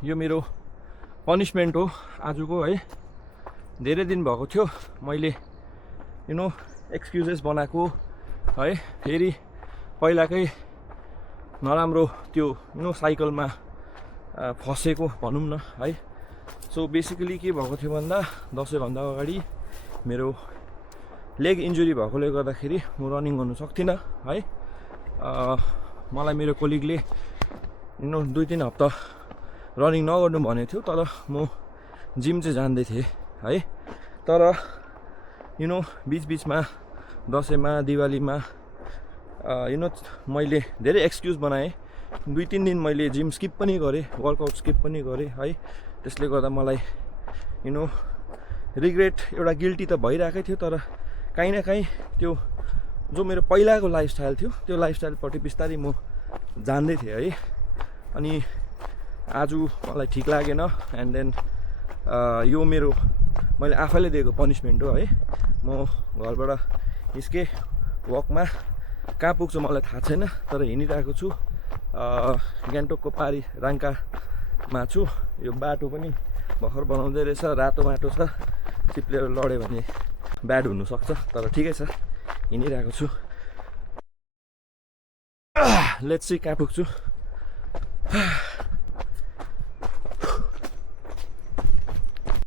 यो मेरो पनिसमेन्ट हो आजको है। धेरै दिन भएको थियो मैले एक्सक्युजेस बनाएको है। फेरि पहिलाकै नराम्रो त्यो साइकलमा फसेको भनौँ न है। सो बेसिकली के भएको थियो भन्दा दसैँभन्दा अगाडि मेरो लेग इन्जुरी भएकोले गर्दाखेरि म रनिङ गर्नु सक्थिनँ है। मलाई मेरो कोलिगले 2-3 हप्ता रनिङ नगर्नु भनेको थियो, तर म जिम चाहिँ जान्दै थिएँ है। तर बिचबिचमा दसैँमा दिवालीमा मैले धेरै एक्सक्युज बनाएँ। 2-3 दिन मैले जिम स्किप पनि गरेँ, वर्कआउट स्किप पनि गरेँ है। त्यसले गर्दा मलाई रिग्रेट एउटा गिल्टी त भइरहेकै थियो, तर काहीँ न काहीँ त्यो जो मेरो पहिलाको लाइफस्टाइल थियो त्यो लाइफस्टाइलपट्टि बिस्तारै म जान्दै थिएँ है। अनि आज मलाई ठिक लागेन एन्ड देन यो मेरो मैले आफैले दिएको पनिसमेन्ट हो है। म घरबाट निस्केँ वकमा, कहाँ पुग्छु मलाई थाहा छैन, तर हिँडिरहेको छु। गान्तोकको पारी राङ्कामा छु। यो बाटो पनि भर्खर बनाउँदै रहेछ, रातो बाटो छ, चिप्लेर लड्यो भने ब्याड हुनसक्छ, तर ठिकै छ, हिँडिरहेको छु। लेट्स सी कहाँ पुग्छु।